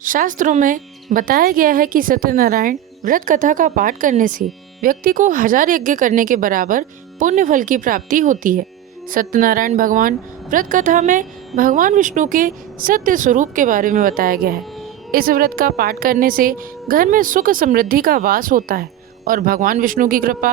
शास्त्रों में बताया गया है कि सत्यनारायण व्रत कथा का पाठ करने से व्यक्ति को 1000 यज्ञ करने के बराबर पुण्य फल की प्राप्ति होती है। सत्यनारायण भगवान व्रत कथा में भगवान विष्णु के सत्य स्वरूप के बारे में बताया गया है। इस व्रत का पाठ करने से घर में सुख समृद्धि का वास होता है और भगवान विष्णु की कृपा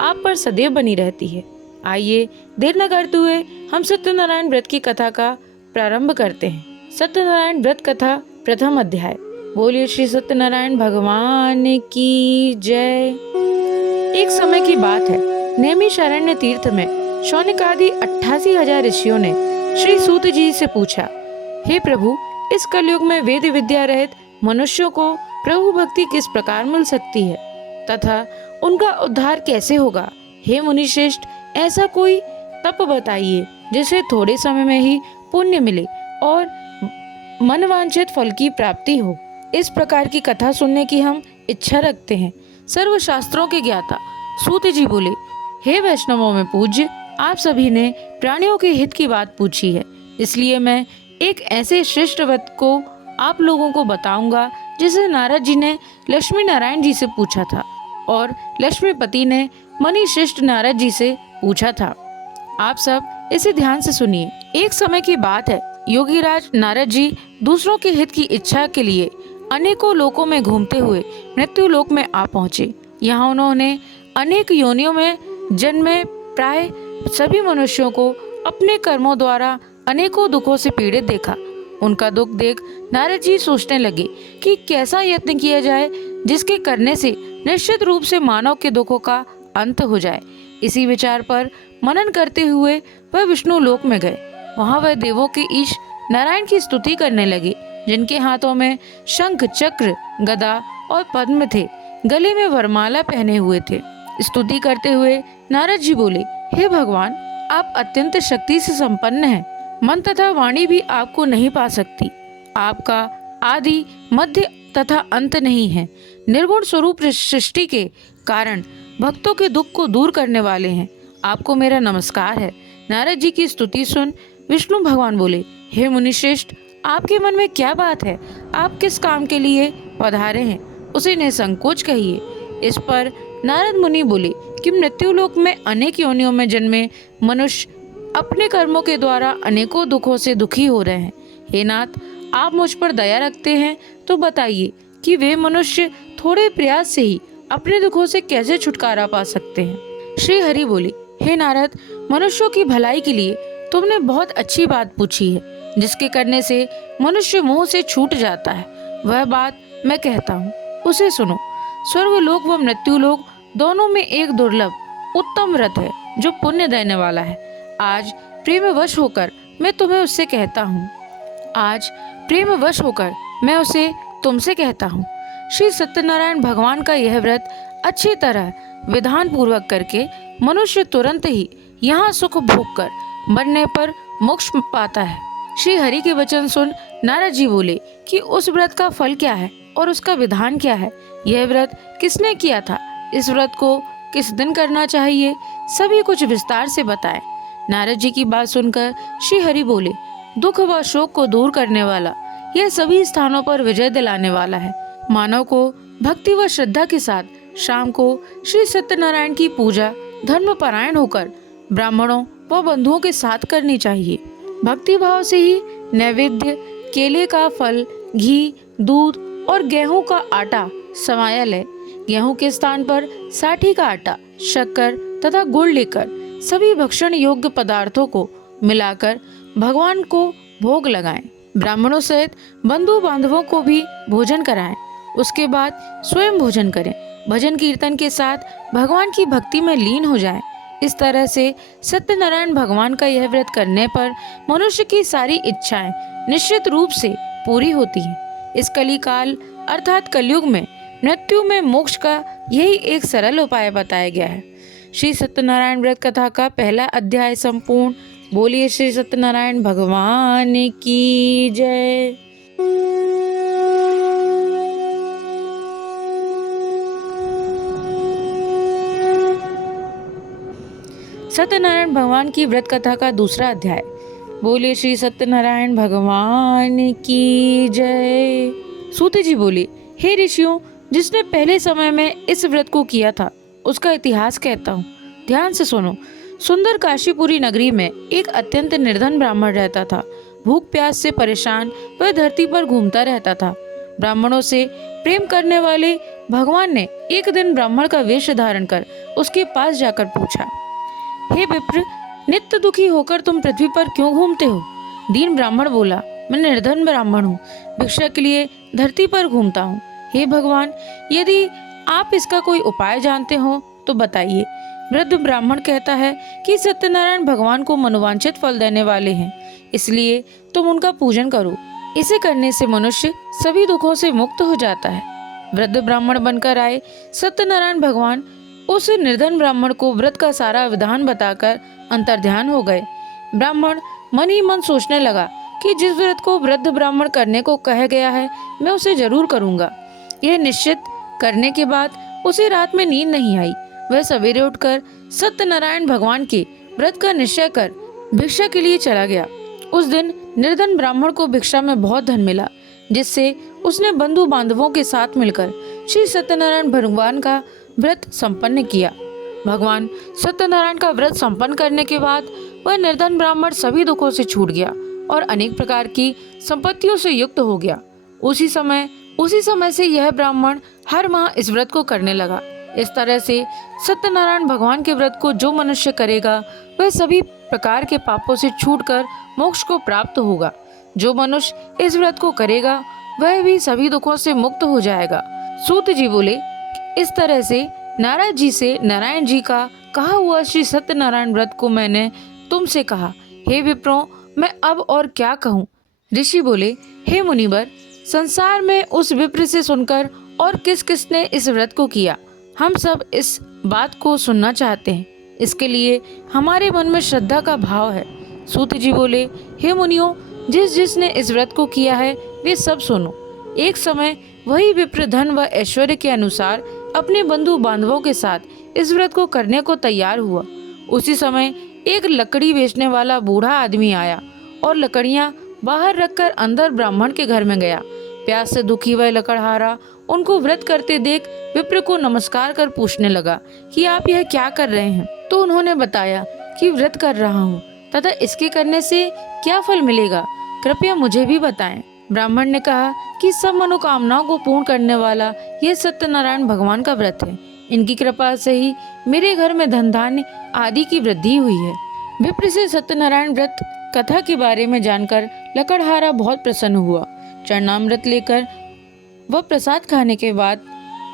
आप पर सदैव बनी रहती है। आइए देर न करते हुए हम सत्यनारायण व्रत की कथा का प्रारंभ करते हैं। सत्यनारायण व्रत कथा प्रथम अध्याय। बोलिए श्री सत्यनारायण भगवान की जय। एक समय की बात है, नैमिषारण्य तीर्थ में शौनक आदि 88,000 ऋषियों ने श्री सूत जी से पूछा, हे प्रभु, इस कलयुग में वेद विद्या रहित मनुष्यों को प्रभु भक्ति किस प्रकार मिल सकती है तथा उनका उद्धार कैसे होगा? हे मुनिश्रेष्ठ, ऐसा कोई तप बताइए जिसे थोड़े समय में ही पुण्य मिले और मनवांछित फल की प्राप्ति हो। इस प्रकार की कथा सुनने की हम इच्छा रखते हैं। सर्व शास्त्रों के ज्ञाता सूत जी बोले, हे वैष्णवों में पूज्य, आप सभी ने प्राणियों के हित की बात पूछी है, इसलिए मैं एक ऐसे श्रेष्ठ व्रत को आप लोगों को बताऊंगा जिसे नारद जी ने लक्ष्मी नारायण जी से पूछा था और लक्ष्मीपति ने मणि श्रेष्ठ नारद जी से पूछा था। आप सब इसे ध्यान से सुनिए। एक समय की बात है, योगीराज नारद जी दूसरों के हित की इच्छा के लिए अनेकों लोकों में घूमते हुए मृत्यु लोक में आ पहुँचे। यहाँ उन्होंने अनेक योनियों में जन्मे प्राय सभी मनुष्यों को अपने कर्मों द्वारा अनेकों दुखों से पीड़ित देखा। उनका दुख देख नारद जी सोचने लगे कि कैसा यत्न किया जाए जिसके करने से निश्चित रूप से मानव के दुखों का अंत हो जाए। इसी विचार पर मनन करते हुए वह विष्णु लोक में गए। वहाँ वह देवों के ईश नारायण की स्तुति करने लगे, जिनके हाथों में शंख, चक्र, गदा और पद्म थे, गले में वरमाला पहने हुए थे। स्तुति करते हुए नारद जी बोले, हे भगवान, आप अत्यंत शक्ति से संपन्न हैं। मन तथा वाणी भी आपको नहीं पा सकती। आपका आदि, मध्य तथा अंत नहीं है। निर्गुण स्वरूप सृष्टि के कारण भक्तों के दुख को दूर करने वाले हैं। आपको मेरा नमस्कार है। नारद जी की स्तुति सुन विष्णु भगवान बोले, हे मुनिश्रेष्ठ, आपके मन में क्या बात है? आप किस काम के लिए पधारे हैं, उसे निसंकोच कहिए। इस पर नारद मुनि बोले कि मृत्युलोक में अनेक योनियों में जन्मे मनुष्य अपने कर्मों के द्वारा अनेकों दुखों से दुखी हो रहे हैं। हे नाथ, आप मुझ पर दया रखते हैं तो बताइए कि वे मनुष्य थोड़े प्रयास से ही अपने दुखों से कैसे छुटकारा पा सकते हैं। श्री हरि बोले, हे नारद, मनुष्यों की भलाई के लिए तुमने बहुत अच्छी बात पूछी है, जिसके करने से मनुष्य मोह से छूट जाता है। वह बात मैं कहता हूँ, उसे सुनो। स्वर्गलोक व मृत्युलोक दोनों में एक दुर्लभ उत्तम व्रत है जो पुण्य देने वाला है। आज प्रेमवश होकर मैं तुम्हें उससे कहता हूँ। आज प्रेमवश होकर मैं उसे तुमसे कहता हूँ। श्री सत्यनारायण भगवान का यह व्रत अच्छी तरह विधान पूर्वक करके मनुष्य तुरंत ही यहाँ सुख भोग कर मरने पर मोक्ष पाता है। श्री हरि के वचन सुन नारद जी बोले कि उस व्रत का फल क्या है और उसका विधान क्या है? यह व्रत किसने किया था? इस व्रत को किस दिन करना चाहिए? सभी कुछ विस्तार से बताएं। नारद जी की बात सुनकर श्री हरि बोले, दुख व शोक को दूर करने वाला, यह सभी स्थानों पर विजय दिलाने वाला है। मानव को भक्ति व श्रद्धा के साथ शाम को श्री सत्यनारायण की पूजा धर्मपरायण होकर ब्राह्मणों व बंधुओं के साथ करनी चाहिए। भक्ति भाव से ही नैवेद्य, केले का फल, घी, दूध और गेहूं का आटा समाया ले। गेहूं के स्थान पर साठी का आटा, शक्कर तथा गुड़ लेकर सभी भक्षण योग्य पदार्थों को मिलाकर भगवान को भोग लगाएं। ब्राह्मणों सहित बंधु बांधवों को भी भोजन कराएं। उसके बाद स्वयं भोजन करें। भजन कीर्तन के साथ भगवान की भक्ति में लीन हो जाएं। इस तरह से सत्यनारायण भगवान का यह व्रत करने पर मनुष्य की सारी इच्छाएं निश्चित रूप से पूरी होती हैं। इस कली काल अर्थात कलयुग में मृत्यु में मोक्ष का यही एक सरल उपाय बताया गया है। श्री सत्यनारायण व्रत कथा का पहला अध्याय संपूर्ण। बोलिए श्री सत्यनारायण भगवान की जय। सत्यनारायण भगवान की व्रत कथा का दूसरा अध्याय। बोलिए श्री सत्यनारायण भगवान की जय। सूत जी बोले, हे ऋषियों, जिसने पहले समय में इस व्रत को किया था उसका इतिहास कहता हूँ, ध्यान से सुनो। सुंदर काशीपुरी नगरी में एक अत्यंत निर्धन ब्राह्मण रहता था। भूख प्यास से परेशान वह धरती पर घूमता रहता था। ब्राह्मणों से प्रेम करने वाले भगवान ने एक दिन ब्राह्मण का वेश धारण कर उसके पास जाकर पूछा, हे विप्र, नित्य दुखी होकर तुम पृथ्वी पर क्यों घूमते हो? दीन ब्राह्मण बोला, मैं निर्धन ब्राह्मण हूँ, भिक्षा के लिए धरती पर घूमता हूँ। हे भगवान, यदि आप इसका कोई उपाय जानते हो तो बताइए। वृद्ध ब्राह्मण कहता है कि सत्यनारायण भगवान को मनोवांछित फल देने वाले हैं, इसलिए तुम उनका पूजन करो। इसे करने से मनुष्य सभी दुखों से मुक्त हो जाता है। वृद्ध ब्राह्मण बनकर आए सत्यनारायण भगवान उस निर्धन ब्राह्मण को व्रत का सारा विधान बताकर अंतर्ध्यान हो गए। ब्राह्मण मन ही मन सोचने लगा कि जिस व्रत को वृद्ध ब्राह्मण करने को कहा गया है मैं उसे जरूर करूंगा। यह निश्चित करने के बाद उसे रात में नींद नहीं आई। वह सवेरे उठकर सत्यनारायण भगवान के व्रत का निश्चय कर भिक्षा के लिए चला गया। उस दिन निर्धन ब्राह्मण को भिक्षा में बहुत धन मिला, जिससे उसने बंधु बांधवों के साथ मिलकर श्री सत्यनारायण भगवान का व्रत संपन्न किया। भगवान सत्यनारायण का व्रत संपन्न करने के बाद वह निर्धन ब्राह्मण सभी दुखों से छूट गया और अनेक प्रकार की संपत्तियों से युक्त हो गया। उसी समय से यह ब्राह्मण हर माह इस व्रत को करने लगा। इस तरह से सत्यनारायण भगवान के व्रत को जो मनुष्य करेगा वह सभी प्रकार के पापों से छूटकर मोक्ष को प्राप्त होगा। जो मनुष्य इस व्रत को करेगा वह भी सभी दुखों से मुक्त हो जाएगा। सूत जी बोले, इस तरह से नारद जी से नारायण जी का कहा हुआ श्री सत्यनारायण व्रत को मैंने तुमसे कहा। हे विप्रों, मैं अब और क्या कहूँ? ऋषि बोले, हे मुनिवर, संसार में उस विप्र से सुनकर और किस किसने इस व्रत को किया, हम सब इस बात को सुनना चाहते हैं। इसके लिए हमारे मन में श्रद्धा का भाव है। सूत जी बोले, हे मुनियों, जिसने इस व्रत को किया है वे सब सुनो। एक समय वही विप्र धन व ऐश्वर्य के अनुसार अपने बंधु बांधवों के साथ इस व्रत को करने को तैयार हुआ। उसी समय एक लकड़ी बेचने वाला बूढ़ा आदमी आया और लकड़ियां बाहर रखकर अंदर ब्राह्मण के घर में गया। प्यास से दुखी वह लकड़हारा उनको व्रत करते देख विप्र को नमस्कार कर पूछने लगा कि आप यह क्या कर रहे हैं? तो उन्होंने बताया कि व्रत कर रहा हूँ तथा इसके करने से क्या फल मिलेगा, कृपया मुझे भी बताएं। ब्राह्मण ने कहा कि सब मनोकामनाओं को पूर्ण करने वाला यह सत्यनारायण भगवान का व्रत है। इनकी कृपा से ही मेरे घर में धन धान्य आदि की वृद्धि हुई है। विप्र से सत्यनारायण व्रत कथा के बारे में जानकर लकड़हारा बहुत प्रसन्न हुआ। चरणामृत लेकर वह प्रसाद खाने के बाद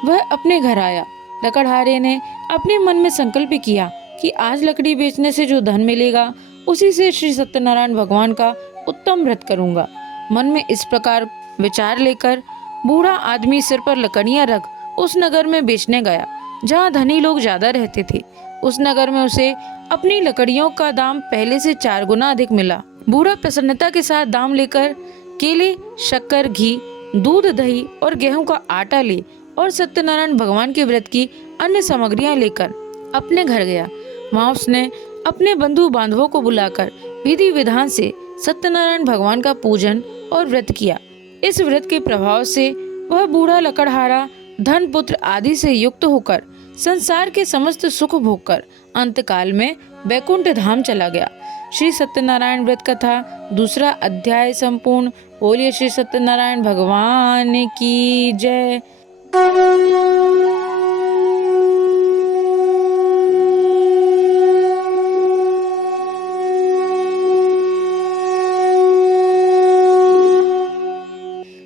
वह अपने घर आया। लकड़हारे ने अपने मन में संकल्प किया कि आज लकड़ी बेचने से जो धन मिलेगा उसी से श्री सत्यनारायण भगवान का उत्तम व्रत करूंगा। मन में इस प्रकार विचार लेकर बूढ़ा आदमी सिर पर लकड़ियां रख उस नगर में बेचने गया जहां धनी लोग ज्यादा रहते थे। उस नगर में उसे अपनी लकड़ियों का दाम पहले से 4 गुना अधिक मिला। बूढ़ा प्रसन्नता के साथ दाम लेकर केले, शक्कर, घी, दूध, दही और गेहूं का आटा ले और सत्यनारायण भगवान के व्रत की अन्य सामग्रियां लेकर अपने घर गया। वहां उसने अपने बंधु बांधवों को बुलाकर विधि विधान से सत्यनारायण भगवान का पूजन और व्रत किया। इस व्रत के प्रभाव से वह बूढ़ा लकड़हारा धन, पुत्र आदि से युक्त होकर संसार के समस्त सुख भोगकर अंतकाल में वैकुंठ धाम चला गया। श्री सत्यनारायण व्रत कथा 2 अध्याय संपूर्ण। बोलिए श्री सत्यनारायण भगवान की जय।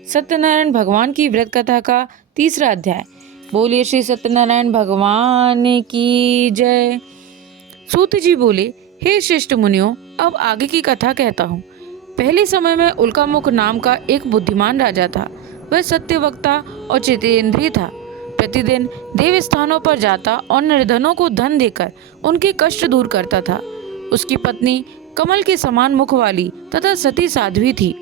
सत्यनारायण भगवान की व्रत कथा का 3 अध्याय। बोलिए श्री सत्यनारायण भगवान की जय। सूत जी बोले, हे श्रेष्ठ मुनियों, अब आगे की कथा कहता हूँ। पहले समय में उल्कामुख नाम का एक बुद्धिमान राजा था। वह सत्यवक्ता और चितेंद्रिय था। प्रतिदिन देव स्थानों पर जाता और निर्धनों को धन देकर उनके कष्ट दूर करता था। उसकी पत्नी कमल के समान मुख वाली तथा सती साध्वी थी।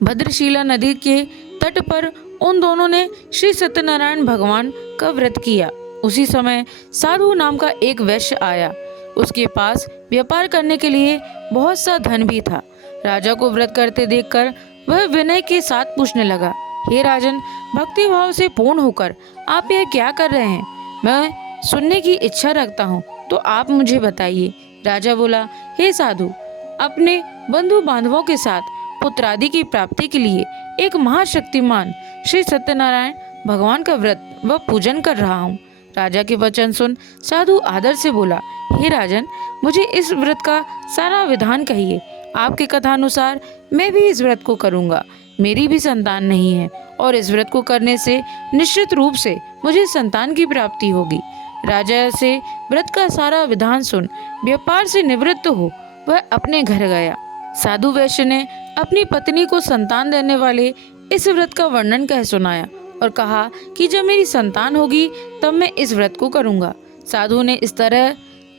भद्रशिला नदी के तट पर उन दोनों ने श्री सत्यनारायण भगवान का व्रत किया। उसी समय साधु नाम का एक वैश्य आया। उसके पास व्यापार करने के लिए बहुत सा धन भी था। राजा को व्रत करते देखकर वह विनय के साथ पूछने लगा, हे राजन, भक्ति भाव से पूर्ण होकर आप यह क्या कर रहे हैं? मैं सुनने की इच्छा रखता हूँ, तो आप मुझे बताइए। राजा बोला, हे साधु, अपने बंधु बांधवों के साथ पुत्रादि की प्राप्ति के लिए एक महाशक्तिमान श्री सत्यनारायण भगवान का व्रत व पूजन कर रहा हूँ। राजा के वचन सुन साधु आदर से बोला, हे राजन, मुझे इस व्रत का सारा विधान कहिए। आपके कथानुसार मैं भी इस व्रत को करूँगा। मेरी भी संतान नहीं है और इस व्रत को करने से निश्चित रूप से मुझे संतान की प्राप्ति होगी। राजा से व्रत का सारा विधान सुन व्यापार से निवृत्त हो वह अपने घर गया। साधु वैश्य ने अपनी पत्नी को संतान देने वाले इस व्रत का वर्णन कह सुनाया और कहा कि जब मेरी संतान होगी तब मैं इस व्रत को करूँगा। साधु ने इस तरह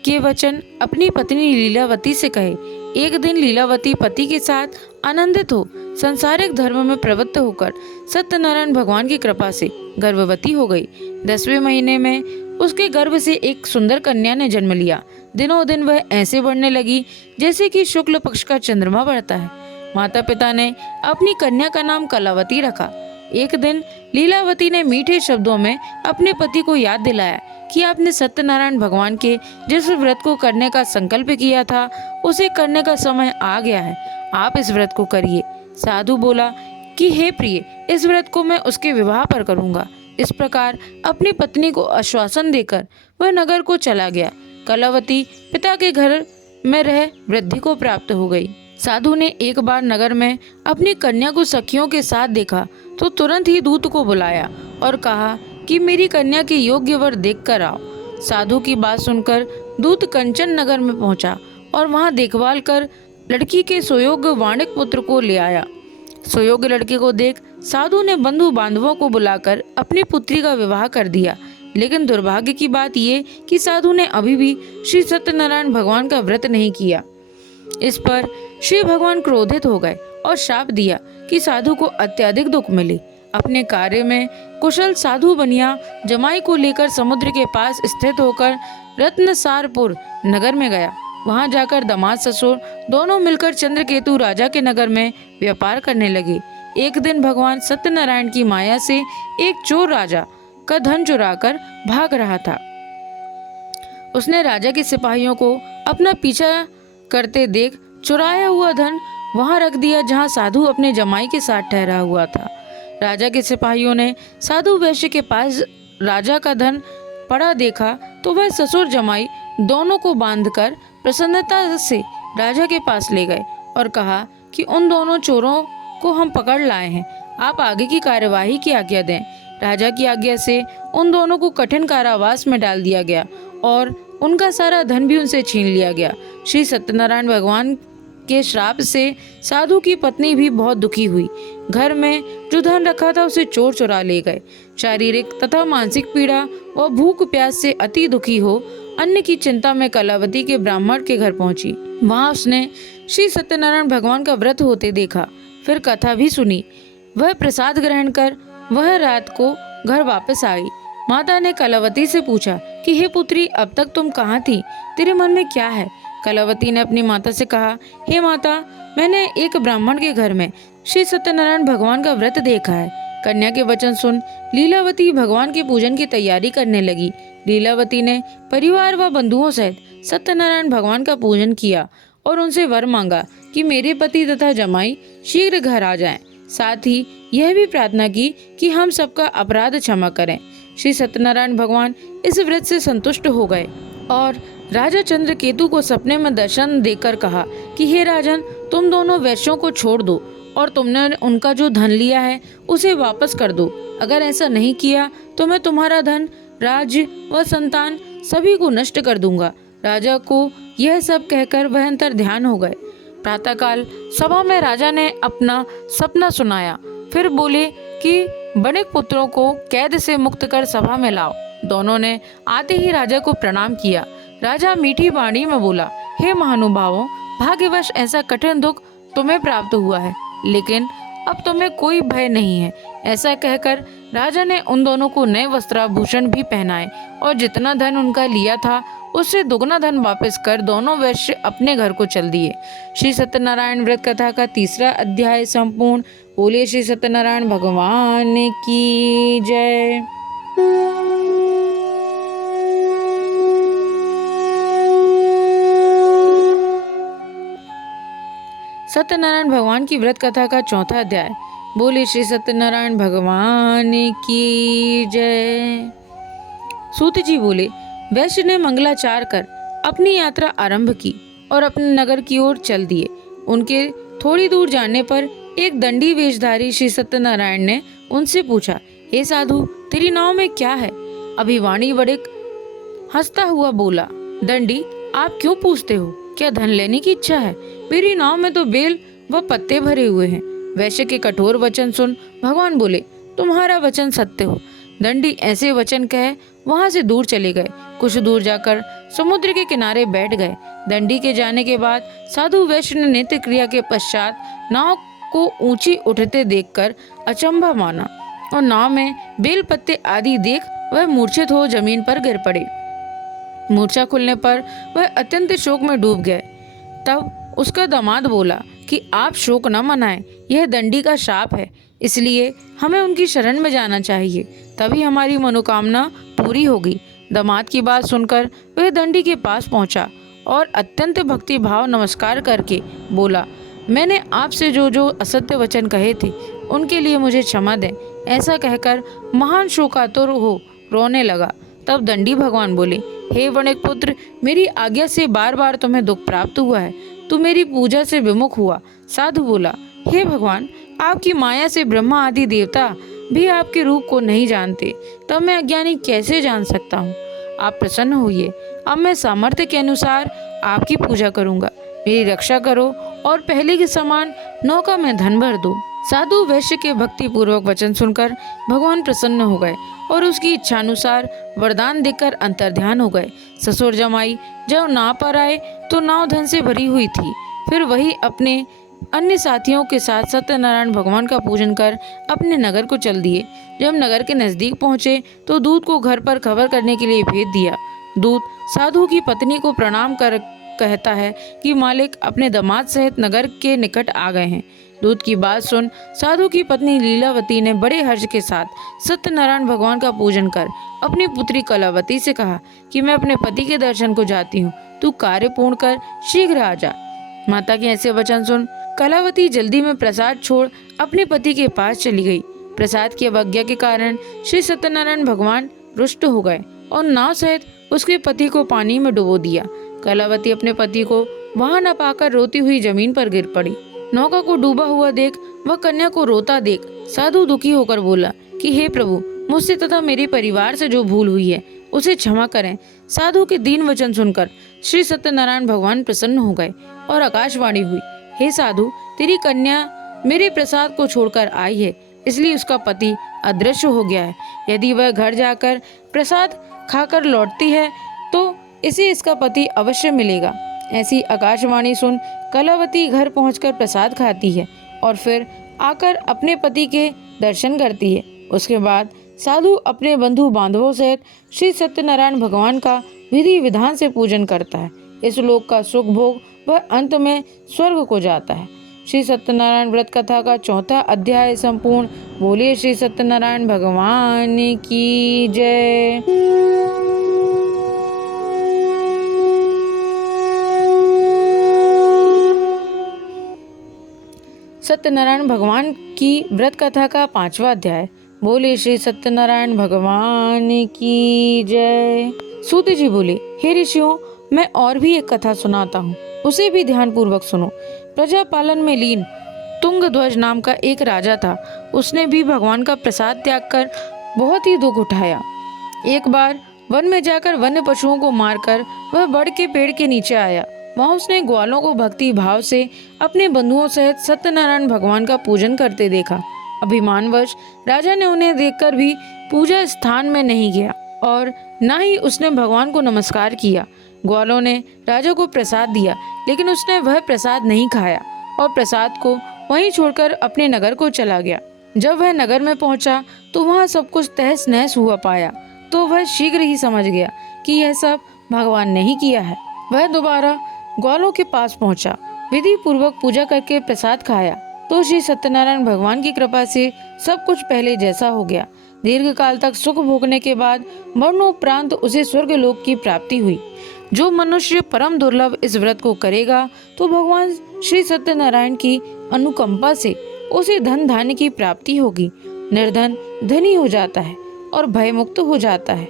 के वचन अपनी पत्नी लीलावती से कहे। एक दिन लीलावती पति के साथ आनंदित हो संसारिक धर्म में प्रवृत्त होकर सत्यनारायण भगवान की कृपा से गर्भवती हो गई। 10वें महीने में उसके गर्भ से एक सुंदर कन्या ने जन्म लिया। दिनों दिन वह ऐसे बढ़ने लगी जैसे कि शुक्ल पक्ष का चंद्रमा बढ़ता है। माता पिता ने अपनी कन्या का नाम कलावती रखा। एक दिन लीलावती ने मीठे शब्दों में अपने पति को याद दिलाया कि आपने सत्यनारायण भगवान के जिस व्रत को करने का संकल्प किया था उसे करने का समय आ गया है, आप इस व्रत को करिए। साधु बोला कि हे प्रिय, इस व्रत को मैं उसके विवाह पर करूँगा। इस प्रकार अपनी पत्नी को आश्वासन देकर वह नगर को चला गया। कलावती पिता के घर में रह वृद्धि को प्राप्त हो गई। साधु ने एक बार नगर में अपनी कन्या को सखियों के साथ देखा तो तुरंत ही दूत को बुलाया और कहा कि मेरी कन्या के योग्य वर देख कर आओ। साधु की बात सुनकर दूत कंचन नगर में पहुंचा और वहां देखभाल कर लड़की के सुयोग्य वाणिक पुत्र को ले आया। सुयोग्य लड़के को देख साधु ने बंधु बांधवों को बुलाकर अपनी पुत्री का विवाह कर दिया। लेकिन दुर्भाग्य की बात ये कि साधु ने अभी भी श्री सत्यनारायण भगवान का व्रत नहीं किया। इस पर श्री भगवान क्रोधित हो गए और शाप दिया कि साधु को अत्यधिक दुख मिले। अपने कार्य में कुशल साधु बनिया जमाई को लेकर समुद्र के पास स्थित होकर रत्नसारपुर नगर में गया। वहां जाकर दामाद ससुर दोनों मिलकर चंद्रकेतु राजा के नगर में व्यापार करने लगे। एक दिन भगवान सत्यनारायण की माया से एक चोर राजा का धन चुराकर भाग रहा था। उसने राजा के सिपाहियों को अपना पीछा करते देख चुराया हुआ धन वहां रख दिया जहां साधु अपने जमाई के साथ ठहरा हुआ था। राजा के सिपाहियों ने साधु वैश्य के पास राजा का धन पड़ा देखा तो वह ससुर जमाई दोनों को बांधकर प्रसन्नता से राजा के पास ले गए और कहा कि उन दोनों चोरों को हम पकड़ लाए हैं, आप आगे की कार्यवाही की आज्ञा दें। राजा की आज्ञा से उन दोनों को कठिन कारावास में डाल दिया गया और उनका सारा धन भी उनसे छीन लिया गया। श्री सत्यनारायण भगवान के श्राप से साधु की पत्नी भी बहुत दुखी हुई। घर में जो धन रखा था उसे चोर चुरा ले गए। शारीरिक तथा मानसिक पीड़ा व भूख प्यास से अति दुखी हो अन्न की चिंता में कलावती के ब्राह्मण के घर पहुंची। वहां उसने श्री सत्यनारायण भगवान का व्रत होते देखा, फिर कथा भी सुनी। वह प्रसाद ग्रहण कर वह रात को घर वापस आई। माता ने कलावती से पूछा कि हे पुत्री, अब तक तुम कहाँ थी, तेरे मन में क्या है? कलावती ने अपनी माता से कहा, हे माता, मैंने एक ब्राह्मण के घर में श्री सत्यनारायण भगवान का व्रत देखा है। कन्या के वचन सुन लीलावती भगवान के पूजन की तैयारी करने लगी। लीलावती ने परिवार व बंधुओं सहित सत्यनारायण भगवान का पूजन किया और उनसे वर मांगा कि मेरे पति तथा जमाई शीघ्र घर आ जाएं। साथ ही यह भी प्रार्थना की कि हम सबका अपराध क्षमा करें। श्री सत्यनारायण भगवान इस व्रत से संतुष्ट हो गए और राजा चंद्रकेतु को सपने में दर्शन देकर कहा कि हे राजन, तुम दोनों वैश्यों को छोड़ दो और तुमने उनका जो धन लिया है उसे वापस कर दो। अगर ऐसा नहीं किया तो मैं तुम्हारा धन, राज्य व संतान सभी को नष्ट कर दूंगा। राजा को यह सब कहकर वह अंतर ध्यान हो गए। प्रातःकाल सभा में राजा ने अपना सपना सुनाया, फिर बोले कि बड़े पुत्रों को कैद से मुक्त कर सभा में लाओ। दोनों ने आते ही राजा को प्रणाम किया। राजा मीठी वाणी में बोला, हे महानुभावों, भाग्यवश ऐसा कठिन दुख तुम्हें प्राप्त हुआ है, लेकिन अब तुम्हें कोई भय नहीं है। ऐसा कहकर राजा ने उन दोनों को नए वस्त्राभूषण भी पहनाए और जितना धन उनका लिया था उससे दुगना धन वापस कर दोनों वैश्य अपने घर को चल दिए। श्री सत्यनारायण व्रत कथा का 3रा अध्याय संपूर्ण। बोलिए श्री सत्यनारायण भगवान की जय। सत्यनारायण भगवान की व्रत कथा का 4था अध्याय। बोले श्री सत्यनारायण भगवान की जय। सूत जी बोले, वैश्य ने मंगलाचार कर अपनी यात्रा आरंभ की और अपने नगर की ओर चल दिए। उनके थोड़ी दूर जाने पर एक दंडी वेशधारी श्री सत्यनारायण ने उनसे पूछा, हे साधु, तेरी नाव में क्या है? अभिवाणी वड़िक हंसता हुआ बोला, दंडी, आप क्यों पूछते हो? क्या धन लेने की इच्छा है? मेरी नाव में तो बेल व पत्ते भरे हुए हैं। वैश्य के कठोर वचन सुन भगवान बोले, तुम्हारा वचन सत्य हो। दंडी ऐसे वचन कह वहां से दूर चले गए। कुछ दूर जाकर समुद्र के किनारे बैठ गए। दंडी के जाने के बाद साधु वैश्य ने नित्य क्रिया के पश्चात नाव को ऊंची उठते देखकर अचंभा माना और नाव में बेल पत्ते आदि देख वह मूर्छित हो जमीन पर गिर पड़े। मूर्छा खुलने पर वह अत्यंत शोक में डूब गए। तब उसका दामाद बोला कि आप शोक न मनाएं, यह दंडी का शाप है, इसलिए हमें उनकी शरण में जाना चाहिए, तभी हमारी मनोकामना पूरी होगी। दामाद की बात सुनकर वह दंडी के पास पहुंचा और अत्यंत भक्ति भाव नमस्कार करके बोला, मैंने आपसे जो जो असत्य वचन कहे थे उनके लिए मुझे क्षमा दें। ऐसा कहकर महान शोकातुर हो रोने लगा। तब दंडी भगवान बोले, हे वणिक पुत्र, मेरी आज्ञा से बार बार तुम्हें दुख प्राप्त हुआ है, तू मेरी पूजा से विमुख हुआ। साधु बोला, हे भगवान, आपकी माया से ब्रह्मा आदि देवता भी आपके रूप को नहीं जानते, तब मैं अज्ञानी कैसे जान सकता हूँ? आप प्रसन्न होइए, अब मैं सामर्थ्य के अनुसार आपकी पूजा करूंगा। मेरी रक्षा करो और पहले के समान नौका में धन भर दो। साधु वैश्य के भक्ति पूर्वक वचन सुनकर भगवान प्रसन्न हो गए और उसकी इच्छानुसार वरदान देकर अंतर्ध्यान हो गए। ससुर जमाई जब नाव पर आए तो नाव धन से भरी हुई थी। फिर वही अपने अन्य साथियों के साथ सत्यनारायण भगवान का पूजन कर अपने नगर को चल दिए। जब नगर के नजदीक पहुंचे तो दूत को घर पर खबर करने के लिए भेज दिया। दूत साधु की पत्नी को प्रणाम कर कहता है कि मालिक अपने दामाद सहित नगर के निकट आ गए हैं। दूत की बात सुन साधु की पत्नी लीलावती ने बड़े हर्ष के साथ सत्यनारायण भगवान का पूजन कर अपनी पुत्री कलावती से कहा कि मैं अपने पति के दर्शन को जाती हूँ, तू कार्य पूर्ण कर शीघ्र आ जा। माता के ऐसे वचन सुन कलावती जल्दी में प्रसाद छोड़ अपने पति के पास चली गई। प्रसाद की अवज्ञा के कारण श्री सत्यनारायण भगवान रुष्ट हो गए और नाव सहित उसके पति को पानी में डुबो दिया। कलावती अपने पति को वहां न पाकर रोती हुई जमीन पर गिर पड़ी। नौका को डूबा हुआ देख वह कन्या को रोता देख साधु दुखी होकर बोला कि हे प्रभु, मुझसे तथा मेरे परिवार से जो भूल हुई है उसे क्षमा करें। साधु के दीन वचन सुनकर श्री सत्यनारायण भगवान प्रसन्न हो गए और आकाशवाणी हुई, हे साधु, तेरी कन्या मेरे प्रसाद को छोड़कर आई है, इसलिए उसका पति अदृश्य हो गया है। यदि वह घर जाकर प्रसाद खाकर लौटती है तो इसे इसका पति अवश्य मिलेगा। ऐसी आकाशवाणी सुन कलावती घर पहुंचकर प्रसाद खाती है और फिर आकर अपने पति के दर्शन करती है। उसके बाद साधु अपने बंधु बांधवों सहित श्री सत्यनारायण भगवान का विधि विधान से पूजन करता है। इस लोक का सुख भोग वह अंत में स्वर्ग को जाता है। श्री सत्यनारायण व्रत कथा का 4था अध्याय संपूर्ण। बोलिए श्री सत्यनारायण भगवान की जय। सत्यनारायण भगवान की व्रत कथा का 5वां अध्याय। बोले श्री सत्यनारायण भगवान की जय। सूत जी बोले, हे ऋषियों, मैं और भी एक कथा सुनाता हूँ, उसे भी ध्यान पूर्वक सुनो। प्रजा पालन में लीन तुंगध्वज नाम का एक राजा था। उसने भी भगवान का प्रसाद त्याग कर बहुत ही दुख उठाया। एक बार वन में जाकर वन्य पशुओं को मारकर वह बड़ के पेड़ के नीचे आया। वहां उसने ग्वालों को भक्ति भाव से अपने बंधुओं सहित सत्यनारायण भगवान का पूजन करते देखा। अभिमानवश राजा ने उन्हें देखकर भी पूजा स्थान में नहीं गया और न ही उसने भगवान को नमस्कार किया। ग्वालों ने राजा को प्रसाद दिया, लेकिन उसने वह प्रसाद नहीं खाया और प्रसाद को वहीं छोड़कर अपने नगर को चला गया। जब वह नगर में पहुंचा तो वहां सब कुछ तहस नहस हुआ पाया, तो वह शीघ्र ही समझ गया कि यह सब भगवान ने ही किया है। वह दोबारा ग्वालों के पास पहुंचा, विधि पूर्वक पूजा करके प्रसाद खाया तो श्री सत्यनारायण भगवान की कृपा से सब कुछ पहले जैसा हो गया। दीर्घ काल तक सुख भोगने के बाद मरणोपरांत उसे स्वर्ग लोक की प्राप्ति हुई। जो मनुष्य परम दुर्लभ इस व्रत को करेगा तो भगवान श्री सत्यनारायण की अनुकंपा से उसे धन धान्य की प्राप्ति होगी। निर्धन धनी हो जाता है और भय मुक्त हो जाता है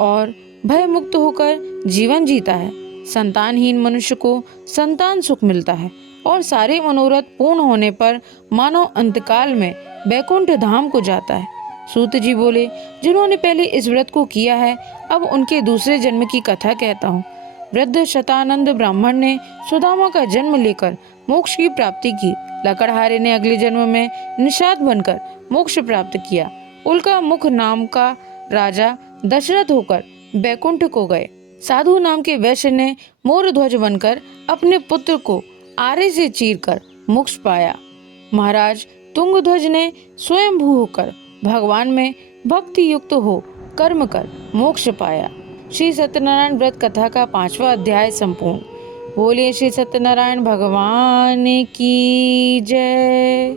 और भय मुक्त होकर जीवन जीता है। संतानहीन मनुष्य को संतान सुख मिलता है और सारे मनोरथ पूर्ण होने पर मानव अंतकाल में बैकुंठ धाम को जाता है। सूत जी बोले, जिन्होंने पहले इस व्रत को किया है अब उनके दूसरे जन्म की कथा कहता हूँ। वृद्ध शतानंद ब्राह्मण ने सुदामा का जन्म लेकर मोक्ष की प्राप्ति की। लकड़हारे ने अगले जन्म में निषाद बनकर मोक्ष प्राप्त किया। उल्का मुख नाम का राजा दशरथ होकर बैकुंठ को गए। साधु नाम के वैश्य ने मोर ध्वज बनकर अपने पुत्र को आरे से चीरकर मोक्ष पाया। महाराज तुंगध्वज ने स्वयंभू होकर भगवान में भक्ति युक्त हो कर्म कर मोक्ष पाया। श्री सत्यनारायण व्रत कथा का 5वां अध्याय संपूर्ण। बोलिए श्री सत्यनारायण भगवान की जय।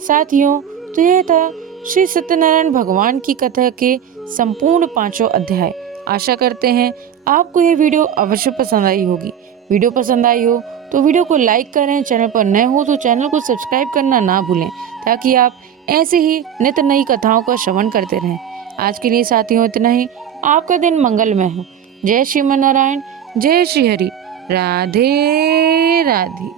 साथियों, तो यह था श्री सत्यनारायण भगवान की कथा के संपूर्ण 5 अध्याय। आशा करते हैं आपको ये वीडियो अवश्य पसंद आई होगी। वीडियो पसंद आई हो तो वीडियो को लाइक करें, चैनल पर नए हो तो चैनल को सब्सक्राइब करना ना भूलें ताकि आप ऐसे ही नित्य नई कथाओं का श्रवण करते रहें। आज के लिए साथियों इतना ही। आपका दिन मंगलमय हो। जय श्रीमन नारायण, जय श्री हरि, राधे राधे।